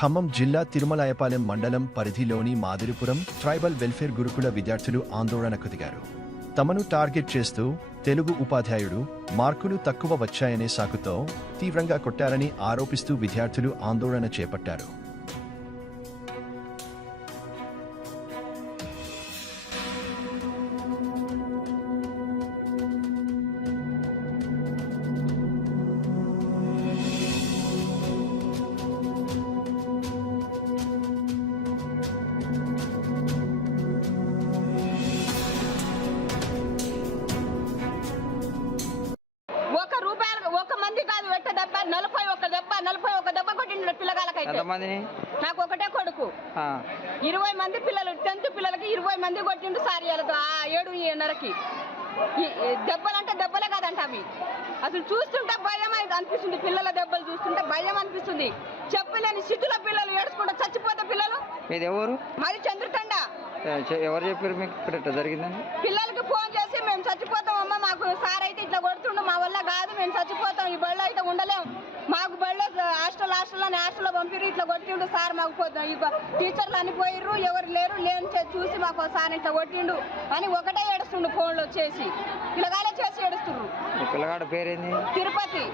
ఖమ్మం జిల్లా తిరుమలాయపాలెం మండలం పరిధిలోని మాదిరిపురం ట్రైబల్ వెల్ఫేర్ గురుకుల విద్యార్థులు ఆందోళనకు దిగారు. తమను టార్గెట్ చేస్తూ తెలుగు ఉపాధ్యాయుడు మార్కులు తక్కువ వచ్చాయనే సాకుతో తీవ్రంగా కొట్టారని ఆరోపిస్తూ విద్యార్థులు ఆందోళన చేపట్టారు. నలభై ఒక్క దెబ్బ కొట్టిండు పిల్లగాలకైతే నాకు ఒకటే కొడుకు. ఇరవై మంది పిల్లలు టెన్త్ పిల్లలకి ఇరవై మంది కొట్టిండు సార్ ఆ ఏడు నరకి దెబ్బలంటే దెబ్బలే కాదంట అవి. అసలు చూస్తుంటే భయం అనిపిస్తుంది పిల్లల దెబ్బలు చూస్తుంటే భయం అనిపిస్తుంది. చెప్పలేని స్థితిలో పిల్లలు ఏడుచుకుంటూ చచ్చిపోతే పిల్లలు? ఎవరు? మాది చంద్రతండ. ఎవరు చెప్పారు మీకు జరిగిందని? పిల్లలకి ఫోన్ చేసి మేము చచ్చిపోతాం అమ్మ మాకు సార్ అయితే ఇట్లా కొడుతుండు మా వల్ల కాదు మేము చచ్చిపోతాం ఈ బళ్ళు అయితే ఉండలేం మాకు బళ్ళు హాస్టల్ హాస్టల్ అని హాస్టల్లో పంపిరు ఇట్లా కొట్టిండు సార్ మాకు పోతాం టీచర్లు అని పోయిర్రు ఎవరు లేరు లేని చే- చూసి మాకు సార్ ఇట్లా కొట్టిండు అని ఒకటే ఏడుస్తుండు ఫోన్లో చేసి. పిల్లగాలే చేసి ఏడుస్తుండ్రు. మీ పిల్లగాడ పేరేంది? తిరుపతి.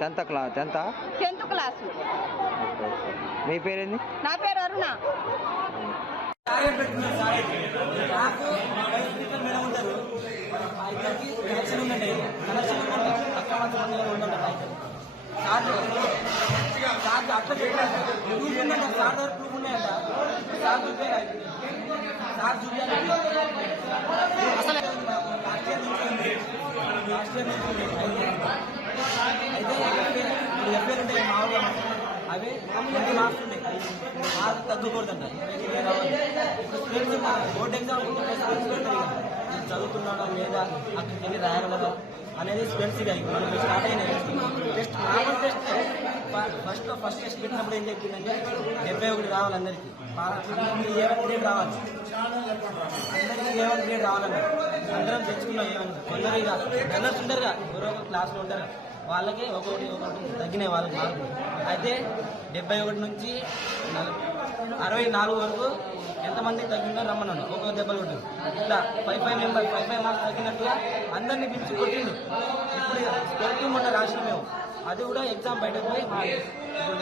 టెన్త్ క్లా టెన్తా? Tenth class. మీ పేరేంది? నా పేరు అరుణ నాకు వైస్ ప్రిన్సిపల్ మేడం ఉంటారు ఆ ఇద్దరికి కనెక్షన్ ఉందండి కనెక్షన్ ఉందంటే అక్కడ మాత్రం ఉందండి అయితే సార్ సార్ అట్లా చెప్పారు ప్రూఫ్ ఉందంట సార్ దగ్గర ప్రూఫ్ ఉన్నాయంట. సార్ చూపారు సార్ చూపారు అసలు లాస్ట్ ఇయర్ నుంచి లాస్ట్ ఇయర్ నుంచి అయితే ఎఫ్ఐఆర్ ఉంటాయి మామూలుగా అవి ఎన్ని మార్క్స్ ఉంటాయి మార్క్స్ తగ్గకూడదంట స్టూడెంట్స్ బోర్డ్ ఎగ్జామ్ చదువుతున్నాడా లేదా అక్కడికి వెళ్ళి రాయగలరా అనేది స్టూడెంట్స్ ఇక మనకి స్టార్ట్ అయిన test normal test first first test పెట్టినప్పుడు ఏం చెప్పిందంటే డెబ్బై ఒకటి రావాలి అందరికీ. అందరికీ ఏ వన్ గ్రేడ్ రావాలి. అందరికీ ఏ వన్ గ్రేడ్ రావాలన్నారు అందరం తెచ్చుకున్నాం ఏ కొందరు ఇక కలర్స్ ఉంటారుగా ఎవరో ఒక క్లాస్లో ఉంటారు వాళ్ళకి ఒకటి ఒకటి తగ్గినాయి వాళ్ళకి మార్కులు. అయితే డెబ్బై ఒకటి నుంచి అరవై నాలుగు వరకు ఎంతమంది తగ్గిందో రమ్మన్నాను. ఒక్కొక్క దెబ్బలు కొట్టిండు ఇట్లా five five member five five marks తగ్గినట్టుగా అందరినీ పిలిచి కొట్టిండు. ఇప్పుడు ట్వెల్త్ మొన్న రాసిన మేము. అది కూడా ఎగ్జామ్ బయటకు పోయి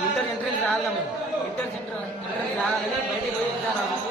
ఇంటర్ ఎంట్రన్స్ రాయాలి మేము ఇంటర్ ఎంట్రన్స్ రాయాలని బయటకు పోయి ఎగ్జామ్ రాయాలి